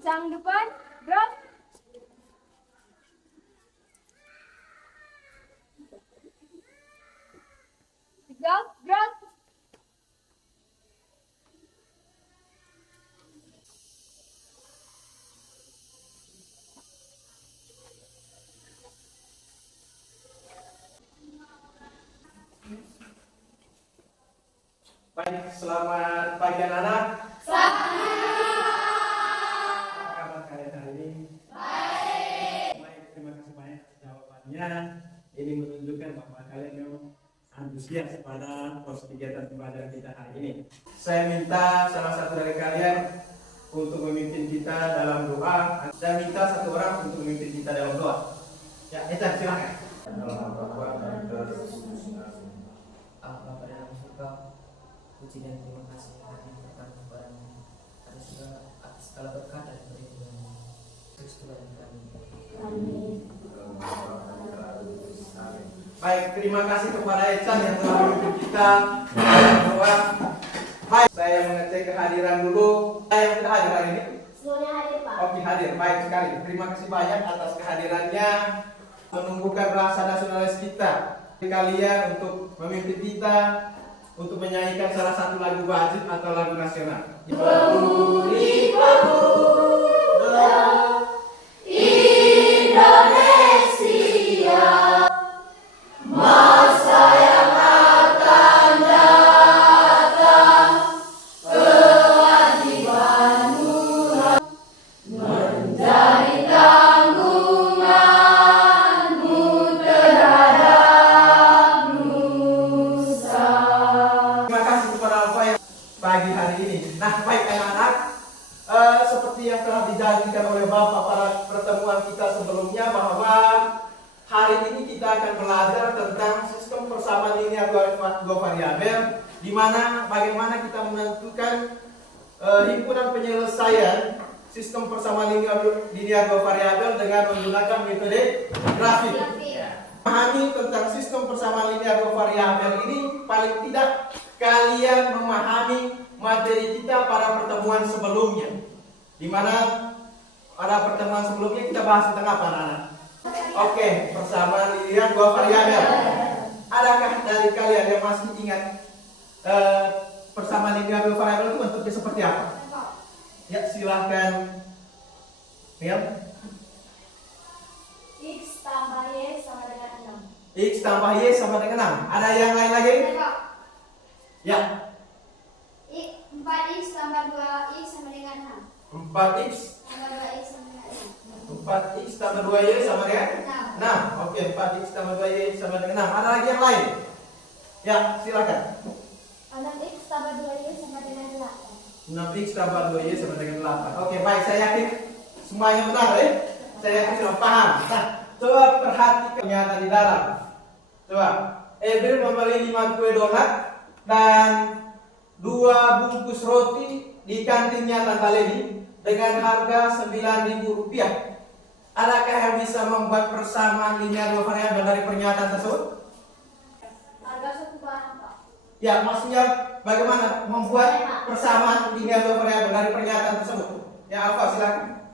Sang depan, gerak. Gerak, gerak. Baik, selamat pagi anak-anak. Apa kabar kalian hari ini? Baik, terima kasih banyak jawabannya. Ini menunjukkan bahwa kalian memang antusias pada proses kegiatan pembelajaran kita hari ini. Saya minta salah satu dari kalian untuk memimpin kita dalam doa. Saya minta satu orang untuk memimpin kita dalam doa. Ya, Eca, silakan. Bapa dalam surga, puji dan terima kasih kami berikan kepadamu atas segala berkat dan perlindungan Kristus Tuhan kami. Amin. Baik, terima kasih kepada Eca yang telah memimpin kita dalam doa. Baik, saya mengecek kehadiran dulu. Saya yang sudah hadir hari ini. Semuanya hadir, Pak. Oke, hadir. Baik sekali. Terima kasih banyak atas kehadirannya. Menumbuhkan rasa nasionalis kita. Kalian untuk memimpin kita untuk menyanyikan salah satu lagu wajib atau lagu nasional. Terima kasih kepada Alfa yang pagi hari ini. Nah, baik anak-anak, seperti yang telah dijanjikan oleh Bapak pada pertemuan kita sebelumnya bahwa hari ini kita akan belajar tentang sistem persamaan linear dua variabel, di mana bagaimana kita menentukan himpunan penyelesaian sistem persamaan linear dua variabel dengan menggunakan metode grafik. Memahami tentang sistem persamaan linear dua variabel ini, paling tidak kalian memahami materi kita pada pertemuan sebelumnya, di mana pada pertemuan sebelumnya kita bahas tentang apa, anak-anak? Oke, persamaan linear dua variabel. Adakah dari kalian yang masih ingat persamaan linear dua variabel itu bentuknya seperti apa? Ya, silahkan. Ya. X tambah Y sama dengan 6. X tambah Y sama dengan 6. Ada yang lain lagi? Ya. 4X tambah 2Y sama dengan 6. 4X Tambah 2Y sama dengan 4X tambah 2Y sama dengan 6. Oke, 4X tambah 2Y sama dengan 6. Ada lagi yang lain? Ya, silakan. 6X tambah 2Y sama dengan 8. 6X tambah 2Y sama dengan 8. Oke, baik, saya yakin semuanya benar ya. Saya yakin sudah paham. Nah, coba perhatikan pernyataan di dalam. Coba, Ebril membeli 5 kue donat dan 2 bungkus roti di kantinnya Tante Leni dengan harga Rp9.000. Adakah yang bisa membuat persamaan linear dua variabel dari pernyataan tersebut? Harga satu barang, Pak. Ya, maksudnya bagaimana membuat persamaan linear dua variabel dari pernyataan tersebut? Ya, Alfa, silakan.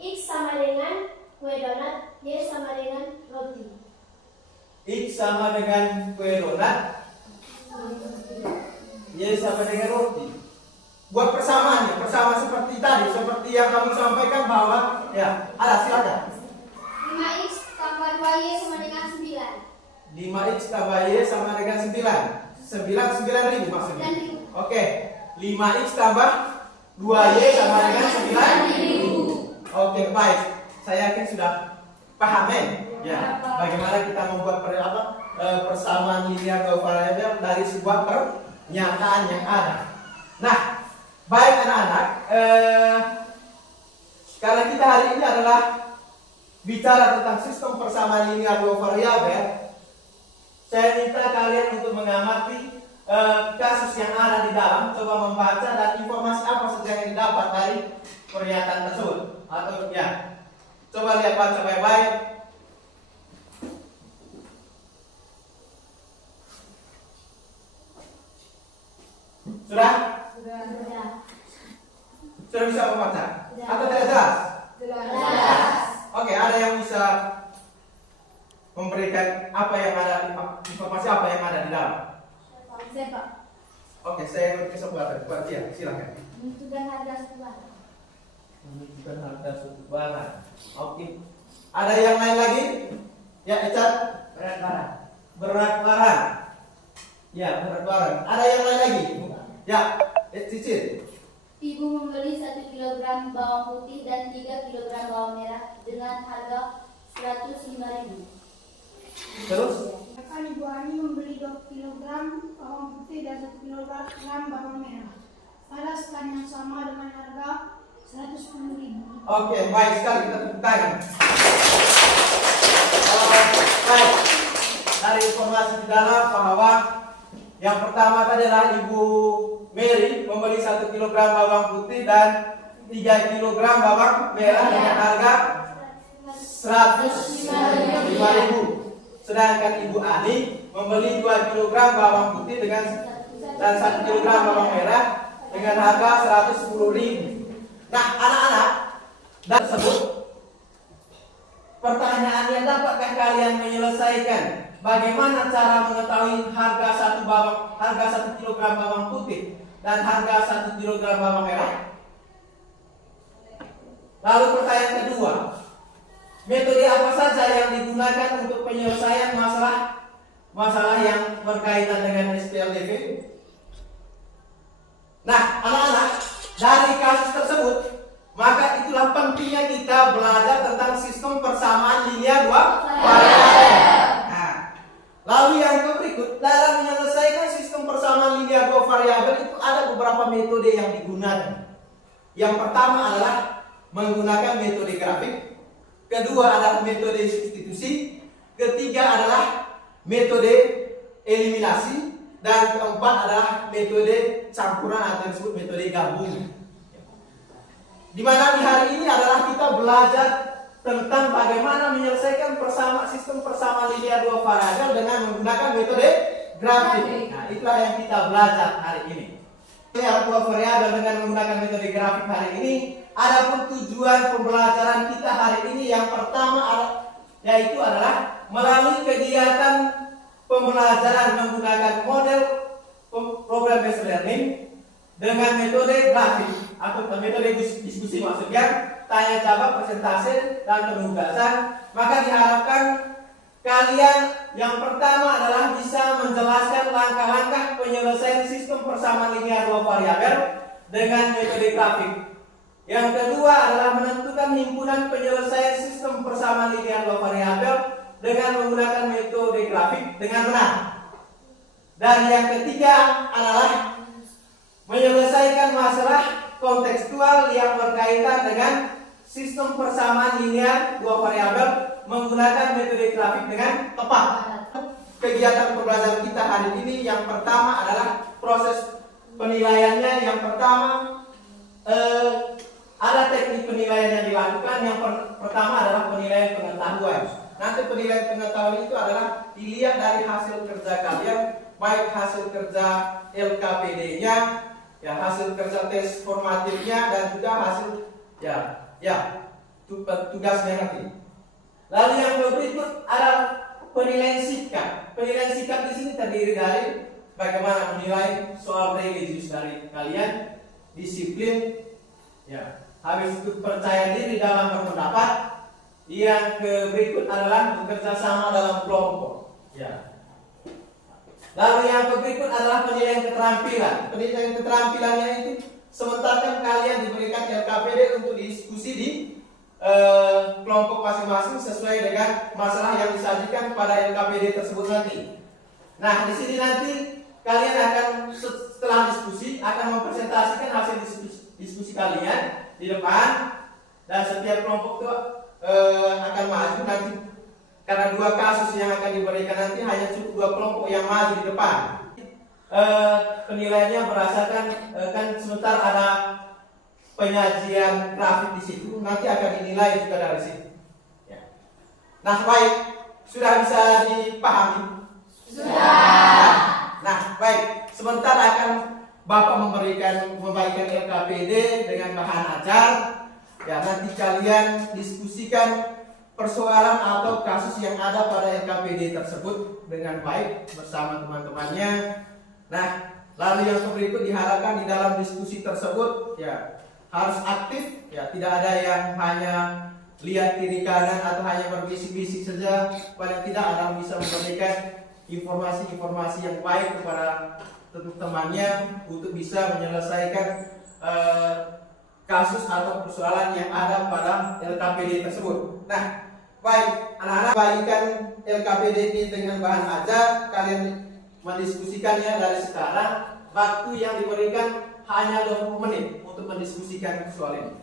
X sama dengan kue donat, Y sama dengan roti. X sama dengan kue donat, Y sama dengan roti. Buat persamaannya, persamaan seperti tadi, seperti yang kamu sampaikan bahwa ya, ada, silakan. 5X tambah 2Y sama dengan 9. 5X tambah Y sama dengan 9. 9.000 maksudnya. 9.000. Oke. 5X tambah 2Y sama dengan 9.000. Oke, baik. Saya yakin sudah paham ya. Bagaimana kita membuat persamaan linear dua variabel dari sebuah pernyataan yang ada. Nah, baik anak-anak, karena kita hari ini adalah bicara tentang sistem persamaan linear dua variabel, saya minta kalian untuk mengamati kasus yang ada di dalam, coba membaca dan informasi apa saja yang didapat dari pernyataan tersebut. Atau ya, coba lihat, baca baik-baik. Sudah? Sudah. Sudah bisa membaca? Sudah. Atau tidak jelas? Jelas. Oke, ada yang bisa memberikan apa yang ada, informasi apa yang ada di dalam? Saya Pak. Oke, saya beri kesempatan buat dia, silakan. Menentukan harga satu barang. Menentukan harga suatu barang. Oke. Ada yang lain lagi? Ya, Ecat. Berat barang. Berat barang. Ya, berat barang. Ada yang lain lagi? Ya, Cicit. Ibu membeli 1 kilogram bawang putih dan 3 kilogram bawang merah dengan harga 105.000. Terus? Akan Ibu Ani membeli 2 kg bawang putih dan 1 kg bawang merah. Pada stand yang sama dengan harga 110.000. Oke, baik sekali, kita tepuk tangan. Baik, dari informasi di dalam bahwa yang pertama tadi adalah Ibu Mary membeli 1 kg bawang putih dan 3 kg bawang merah dengan harga 105.000. Sedangkan Ibu Ani membeli 2 kg bawang putih dan 1 kg bawang merah dengan harga 110.000. Nah, anak-anak, dan tersebut pertanyaannya, dapatkah kalian menyelesaikan bagaimana cara mengetahui harga 1 kg bawang putih dan harga 1 kg bawang merah? Lalu pertanyaan kedua, metode apa saja yang digunakan untuk penyelesaian masalah yang berkaitan dengan SPLDV? Nah, anak-anak, dari kasus tersebut, maka itulah pentingnya kita belajar tentang sistem persamaan linear dua variabel. Nah, lalu yang berikut, dalam menyelesaikan sistem persamaan linear dua variabel itu ada beberapa metode yang digunakan. Yang pertama adalah menggunakan metode grafik, kedua adalah metode substitusi, ketiga adalah metode eliminasi, dan keempat adalah metode campuran atau yang disebut metode gabung. Di mana di hari ini adalah kita belajar tentang bagaimana menyelesaikan sistem persamaan linear dua variabel dengan menggunakan metode grafik. Nah, itulah yang kita belajar hari ini. Linear dua variabel dengan menggunakan metode grafik hari ini. Adapun tujuan pembelajaran kita hari ini yang pertama yaitu adalah melalui kegiatan pembelajaran menggunakan model program based learning dengan metode grafik atau metode diskusi, maksudnya tanya jawab, presentasi, dan penugasan. Maka diharapkan kalian yang pertama adalah bisa menjelaskan langkah-langkah penyelesaian sistem persamaan linear dua variabel dengan metode grafik. Yang kedua adalah menentukan himpunan penyelesaian sistem persamaan linear dua variabel dengan menggunakan metode grafik dengan benar. Dan yang ketiga adalah menyelesaikan masalah kontekstual yang berkaitan dengan sistem persamaan linear dua variabel menggunakan metode grafik dengan tepat. Kegiatan pembelajaran kita hari ini yang pertama adalah proses penilaiannya. Yang pertama ada teknik penilaian yang dilakukan. Yang pertama adalah penilaian pengetahuan. Nanti penilaian pengetahuan itu adalah dilihat dari hasil kerja kalian, baik hasil kerja LKPD-nya, ya hasil kerja tes formatifnya, dan juga hasil tugasnya nanti. Lalu yang berikut ada penilaian sikap. Penilaian sikap di sini terdiri dari bagaimana menilai soal religius dari kalian, disiplin, ya, habis itu percaya diri dalam berpendapat. Yang berikut adalah bekerja sama dalam kelompok. Ya. Lalu yang berikut adalah penilaian keterampilan. Penilaian keterampilannya itu sementara kalian diberikan LKPD untuk diskusi di kelompok masing-masing sesuai dengan masalah yang disajikan pada LKPD tersebut nanti. Nah, di sini nanti kalian akan setelah diskusi akan mempresentasikan hasil diskusi kalian di depan, dan setiap kelompok itu akan maju nanti. Karena dua kasus yang akan diberikan nanti hanya cukup dua kelompok yang maju di depan. Penilaiannya berdasarkan kan sebentar ada penyajian grafik di situ, nanti akan dinilai juga dari situ. Ya. Nah, baik, sudah bisa dipahami? Sudah. Nah, baik, sebentar akan Bapak memberikan LKPD dengan bahan ajar, ya nanti kalian diskusikan persoalan atau kasus yang ada pada LKPD tersebut dengan baik bersama teman-temannya. Nah, lalu yang berikut diharapkan di dalam diskusi tersebut ya harus aktif, ya tidak ada yang hanya lihat kiri kanan atau hanya berbisik-bisik saja. Paling tidak ada bisa memberikan informasi-informasi yang baik kepada teman-temannya untuk bisa menyelesaikan kasus atau persoalan yang ada pada LKPD tersebut. Nah, baik anak-anak, bagikan LKPD ini dengan bahan ajar, kalian mendiskusikannya dari sekarang. Waktu yang diberikan hanya 20 menit untuk mendiskusikan soal ini.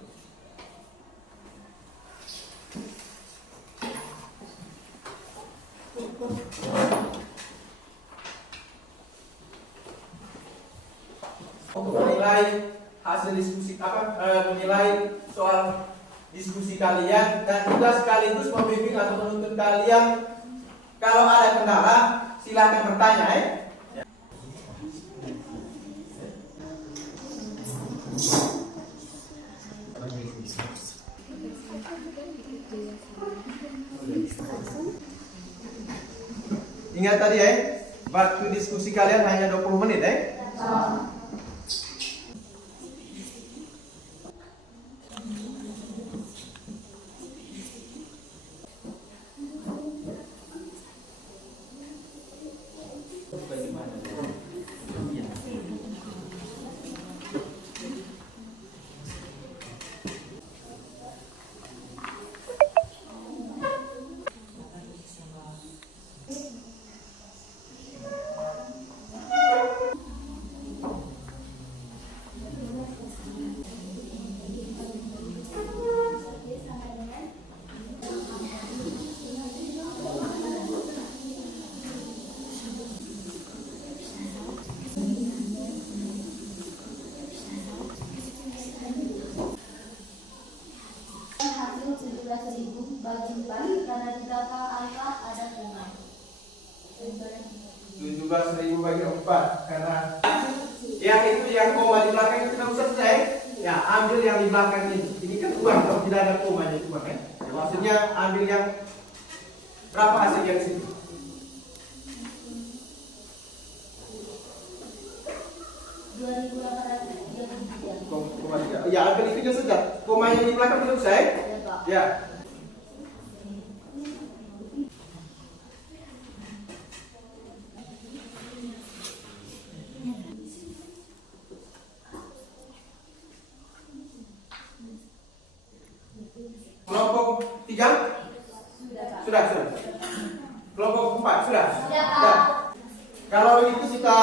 Untuk menilai hasil diskusi menilai soal diskusi kalian dan juga sekaligus membimbing atau menuntun kalian. Kalau ada kendala silakan bertanya ya. Ingat tadi ya, waktu diskusi kalian hanya 20 menit ya. Hasil 17.000 bagi 4 karena di belakang angka ada koma. 17.000 bagi 4 karena yang itu yang koma di belakang itu tidak usah selesai. Ya, ambil yang di belakang ini. Ini kan uang, kalau tidak ada komanya cuma kan. Ya, maksudnya ambil yang berapa hasil yang sini? 2.833. Koma 3. Ya, ambil itu sudah. Komanya di belakang tidak usah. Ya, Pak. Ya. Kelompok 3? Sudah. Kelompok 4 sudah? Sudah. Kalau begitu kita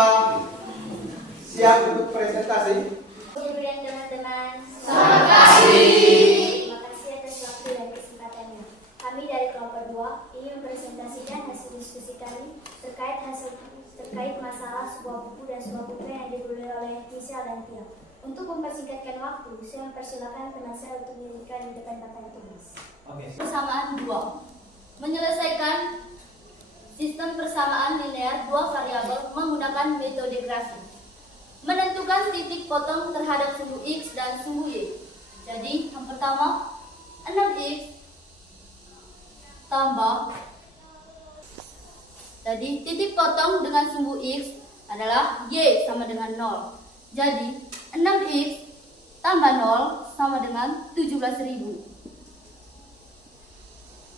siap untuk presentasi. Kemudian teman-teman, Terima kasih. terima kasih atas waktu dan kesempatannya. Kami dari kelompok 2 ingin mempresentasikan hasil diskusi kami terkait masalah sebuah buku dan sebuah buku yang ditulis oleh Michelle dan Tia. Untuk mempersingkatkan waktu, saya mempersilakan teman saya untuk dirikan di depan papan tulis. Persamaan 2. Menyelesaikan sistem persamaan linear dua variabel menggunakan metode grafik. Menentukan titik potong terhadap sumbu X dan sumbu Y. Jadi, yang pertama 6X tambah. Jadi, titik potong dengan sumbu X adalah Y sama dengan 0. Jadi, 6X tambah 0 sama dengan 17.000.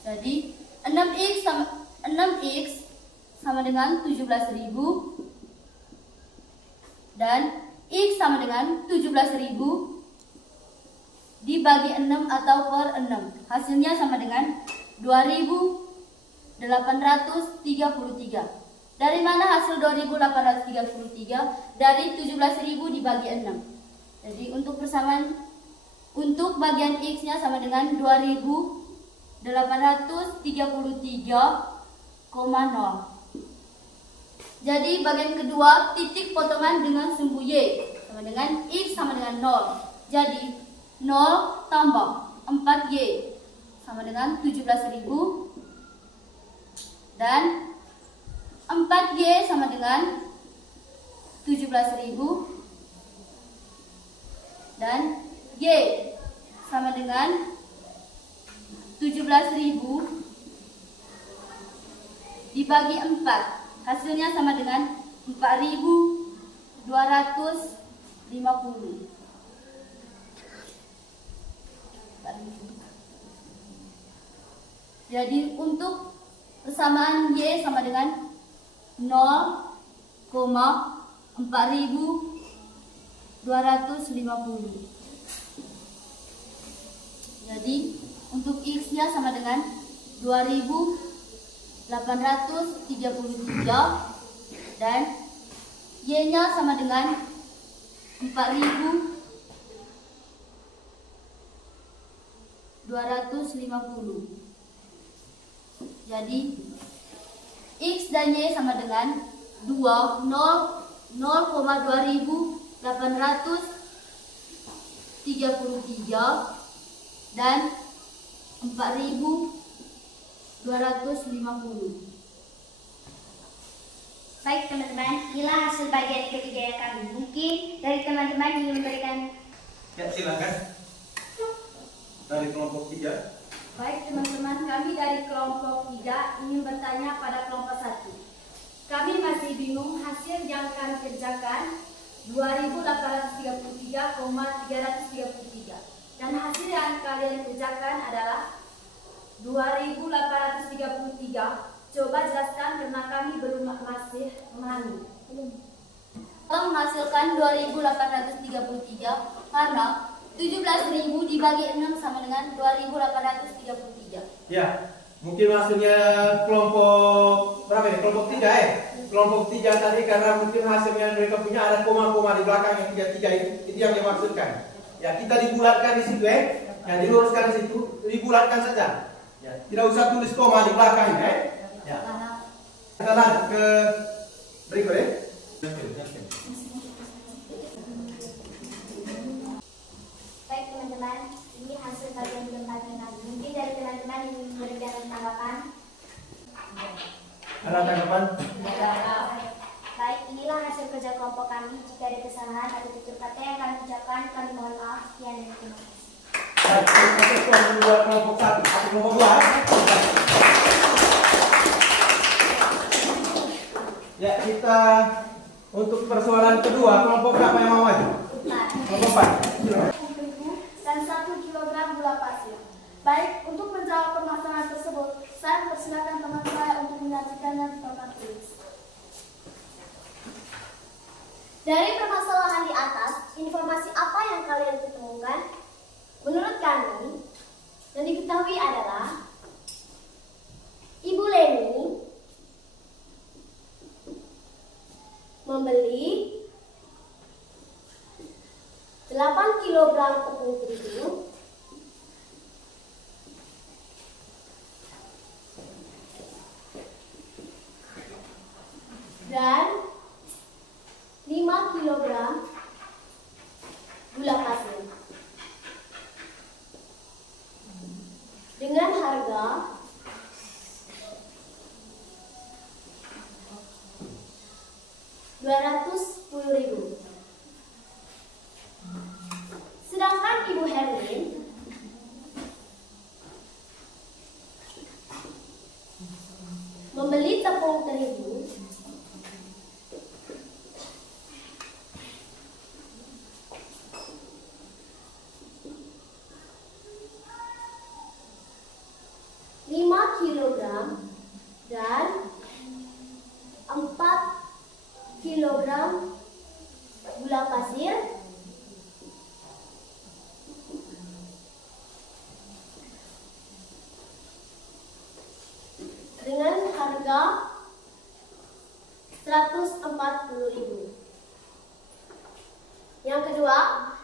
Jadi, 6X sama dengan 17.000 dan X sama dengan 17.000 dibagi 6 atau per 6. Hasilnya sama dengan 2.833. Dari mana hasil 2.833? Dari 17.000 dibagi 6. Jadi untuk persamaan, untuk bagian X-nya sama dengan 2.833,0. Jadi bagian kedua, titik potongan dengan sumbu Y sama dengan X sama dengan 0. Jadi 0 tambah 4Y sama dengan 17.000 dan 4Y sama dengan 17.000 Dan Y sama dengan 17.000 dibagi 4. Hasilnya sama dengan 4.250. Jadi untuk persamaan Y sama dengan 0,4250. Jadi untuk X-nya sama dengan 2.833 dan Y-nya sama dengan 4.250. Jadi X dan Y sama dengan 0,2833 dan 4.250. Baik teman-teman, inilah hasil bagian ketiga yang kami. Mungkin dari teman-teman ingin memberikan. Ya, silakan. Dari kelompok 3. Baik teman-teman, kami dari kelompok 3 ingin bertanya pada kelompok 1. Kami masih bingung hasil yang kami kerjakan 2.833,333 dan hasil yang kalian kerjakan adalah 2.833. Coba jelaskan karena kami belum masih memahami. Tolong menghasilkan 2.833 karena 17.000 dibagi 6 sama dengan 2.833. Ya, mungkin maksudnya kelompok berapa ini? Kelompok 3 ya? Kelompok 3 tadi karena mungkin hasilnya mereka punya ada koma-koma di belakang yang 33 itu yang dimaksudkan. Ya, kita dibulatkan di situ ya, diluruskan di situ, dibulatkan saja. Ya, tidak usah tulis koma di belakang ya. Ya. Kita lanjut ke berikut ya. Baik teman-teman, ini hasil bagian keempat yang kami. Mungkin dari teman-teman yang memberikan tanggapan. Ada tanggapan? Baik, inilah hasil kerja kelompok kami. Jika ada kesalahan atau tutur kata yang kami ucapkan, kami mohon maaf. Sekian dan terima kasih. Baik, kita buat kelompok 1 atau kelompok 2. Ya, kita untuk persoalan kedua, kelompok berapa yang mau maju? Kelompok 4. Dan 1 kilogram gula pasir. Baik, untuk menjawab permasalahan tersebut, saya persilakan teman saya untuk menyajikannya di papan tulis. Dari permasalahan di atas, informasi apa yang kalian ketemukan? Menurut kami, yang diketahui adalah Ibu Leni membeli 8 kg tepung terigu dan 5 kg gula pasir dengan harga Rp210.000. Sedangkan Ibu Herlin membeli tepung terigu kilogram dan 4 kilogram gula pasir dengan harga Rp140.000. Yang kedua,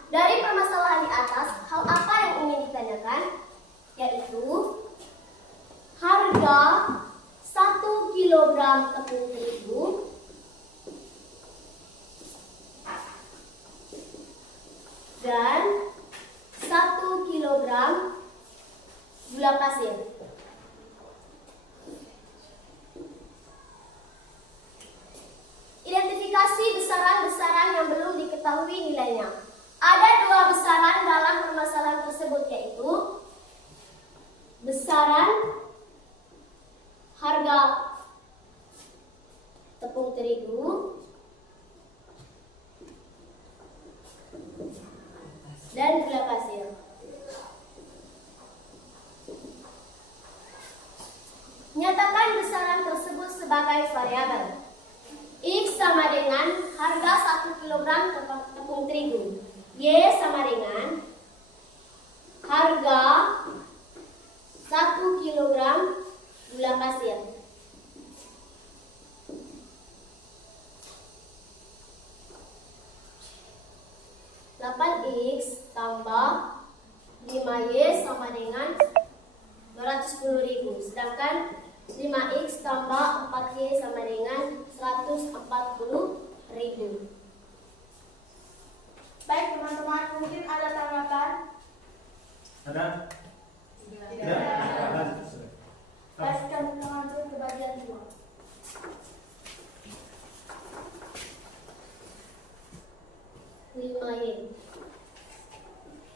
dari permasalahan di atas, hal apa yang ingin ditanyakan? Yaitu harga 1 kilogram tepung terigu dan 1 kilogram gula pasir. Identifikasi besaran-besaran yang belum diketahui nilainya. Ada 2 besaran variabel. X sama dengan harga 1 kg tepung terigu. Y sama dengan harga 1 kg gula pasir. X tambah 5Y sama dengan 210.000. Sedangkan 5X tambah 4Y sama dengan 140.000. Baik teman-teman, mungkin ada tanggapan? Ada? Tidak. Baik, kami lanjut ke bagian 2.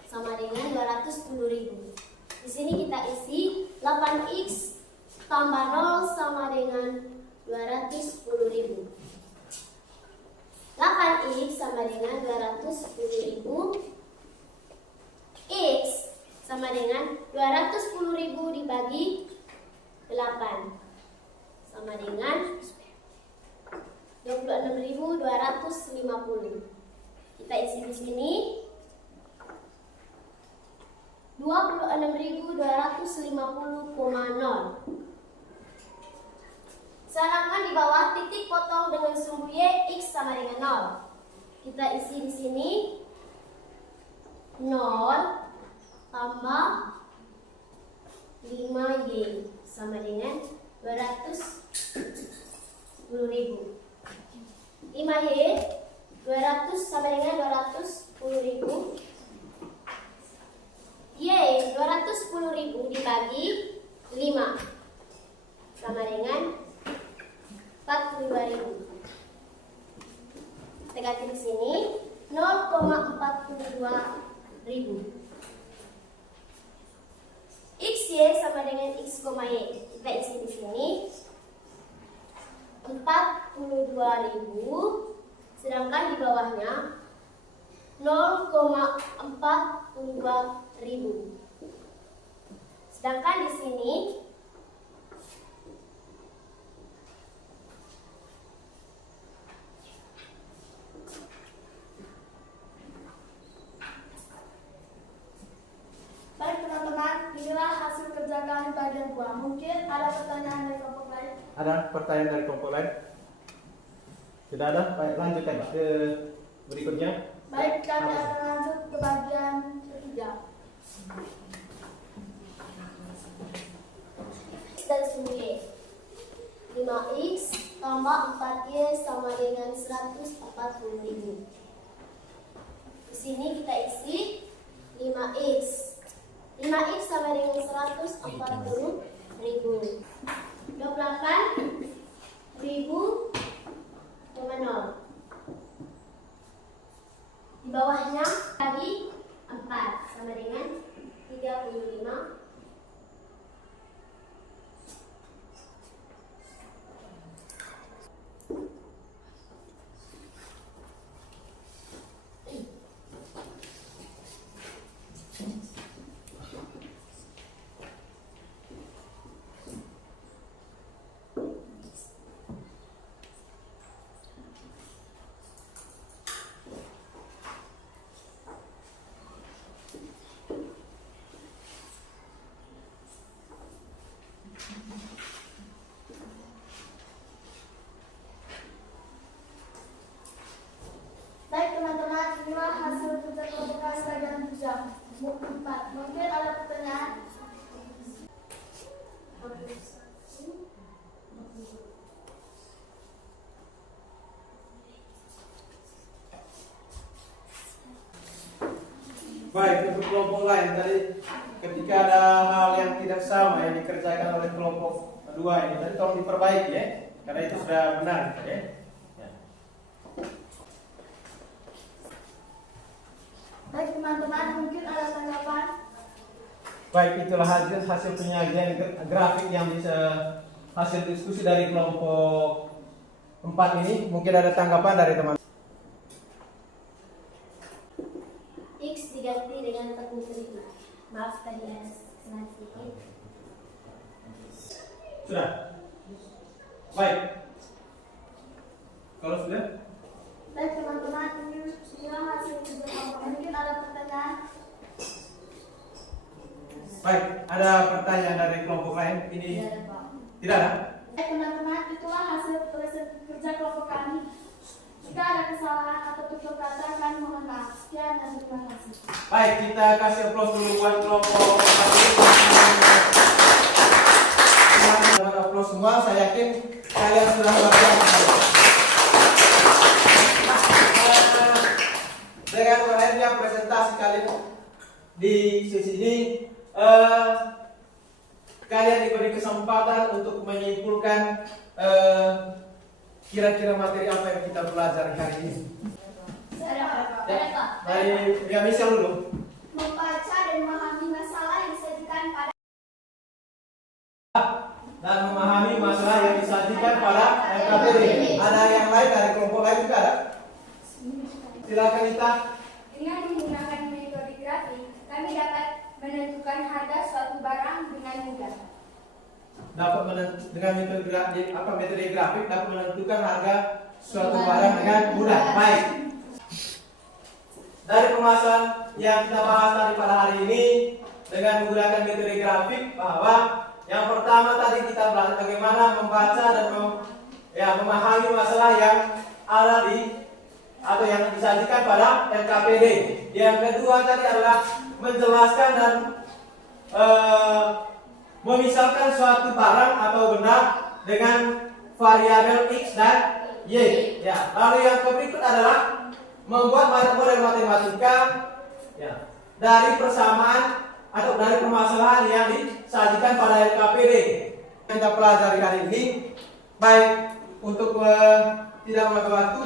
Sama dengan 210.000. Di sini kita isi 8X tambah 0 sama dengan 210.000. 8X sama dengan 210.000. X sama dengan 210.000 dibagi 8 sama dengan 26.250. Kita isi di sini 26.250,0. Sedangkan di bawah titik potong dengan sumbu Y, X sama dengan 0. Kita isi di sini 0 tambah 5Y sama dengan 210.000. 5Y 200 sama dengan 210.000. Y 210.000 dibagi 5 sama dengan 42.000. Kita ganti di sini 0,42.000. XY sama dengan X,Y. Kita isi di sini 42.000. Sedangkan di bawahnya 0,42.000. Sedangkan di sini Baik teman-teman, inilah hasil kerja kami bagian 2. Mungkin ada pertanyaan dari kelompok lain? Ada pertanyaan dari kelompok lain? Tidak ada? Baik, lanjutkan ke berikutnya. Baik, kami akan lanjut ke bagian ketiga. X dan sumbu Y. 5X tambah 4Y sama dengan 140.000. Di sini kita isi 5X. 5X sama dengan 140.000. 28.000,0. Di bawahnya bagi 4 sama dengan 35. Baik teman-teman, inilah hasil kerja kelompok kami bagian 4. Mungkin ada pertanyaan? Baik, untuk kelompok lain tadi ketika ada hal yang tidak sama yang dikerjakan oleh kelompok kedua ini tadi tolong diperbaiki ya, karena itu sudah benar ya. Baik teman-teman, mungkin ada tanggapan? Baik, itulah hasil penyajian grafik yang bisa hasil diskusi dari kelompok 4 ini. Mungkin ada tanggapan dari teman. X diganti dengan tepung terigu. Maaf tadi ada kesalahan sedikit. Sudah. Baik. Kalau sudah? Baik teman-teman, inilah hasil kerja kelompok. Mungkin ada pertanyaan? Baik, ada pertanyaan dari kelompok lain? Ini Tidak ada, Pak. tidak ada? Baik teman-teman, itulah hasil kerja kelompok kami. Jika ada kesalahan atau tutur kata, kami mohon maaf. Sekian dan terima kasih. Baik, kita kasih aplaus dulu buat kelompok satu. Selamat aplaus semua, saya yakin kalian sudah melakukan. Dengan berakhirnya presentasi kalian di sesi ini, kalian diberi kesempatan untuk menyimpulkan kira-kira materi apa yang kita pelajari hari ini. Ada, Pak. Dari Bia Michelle dulu. Membaca dan memahami masalah yang disajikan pada Dan memahami masalah yang disajikan pada LKPD. Ada yang lain dari kelompok lain juga ada? Silakan Nita. Dengan menggunakan metode grafik, kami dapat menentukan harga suatu barang dengan mudah. Dengan metode grafik dapat menentukan harga suatu barang dengan mudah. Baik. Dari pembahasan yang kita bahas tadi pada hari ini dengan menggunakan metode grafik, bahwa yang pertama tadi kita belajar bagaimana membaca dan memahami masalah yang ada di atau yang disajikan pada LKPD. Yang kedua tadi adalah menjelaskan dan memisahkan suatu barang atau benda dengan variabel X dan Y. Ya. Lalu yang berikut adalah membuat model matematika dari persamaan atau dari permasalahan yang disajikan pada LKPD. Kita pelajari hari ini. Baik, untuk tidak memakan waktu,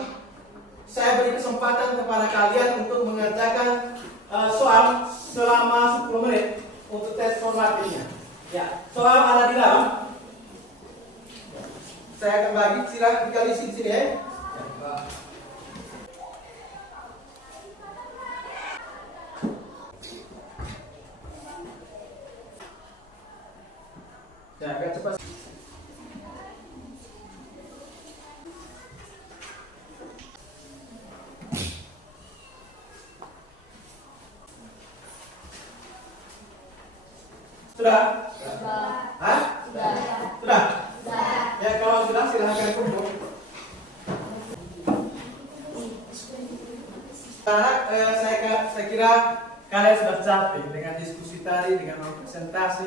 saya beri kesempatan kepada kalian untuk mengerjakan soal selama 10 menit untuk tes formatifnya. Ya, soal ada di dalam. Saya akan bagi, silakan dikali di sini ya. Ya, agak cepat. Sudah? Hah? Sudah? Ya, kalau sudah silahkan kumpul. Karena saya kira kalian sudah capek dengan diskusi tadi, dengan presentasi,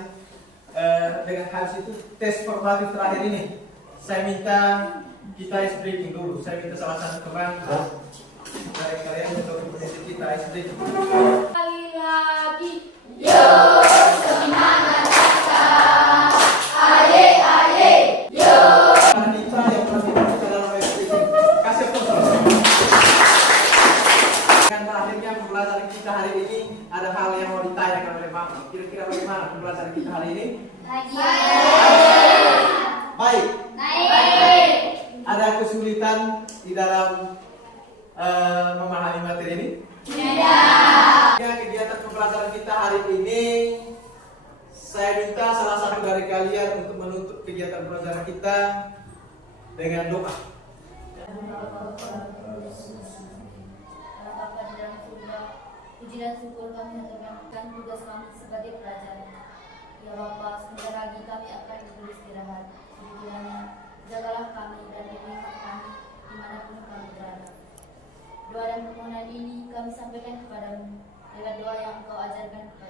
dengan habis itu tes formatif terakhir ini. Saya minta kita ice breaking dulu. Saya minta salah satu teman dari kalian untuk mengisi kita ice breaking. Sekali lagi. Mitra yang berasal dalam ice breaking. Kasih aplaus. Dengan berakhirnya pembelajaran kita hari ini, ada hal yang mau ditanyakan oleh Bapak. Kira-kira bagaimana pembelajaran kita hari ini? Baik. Ada kesulitan di dalam memahami materi ini? Tidak. Kegiatan pembelajaran kita hari ini, saya minta salah satu dari kalian untuk menutup kegiatan pembelajaran kita dengan doa. Bapa di dalam surga, puji dan syukur kami aturkan tugas kami sebagai pelajar. Ya Bapa, sebentar lagi kami akan beristirahat. Kiranya jagalah kami dan lindungilah kami dimanapun kami berada. Doa dan permohonan ini kami sampaikan kepadamu lewat doa yang Engkau ajarkan kepada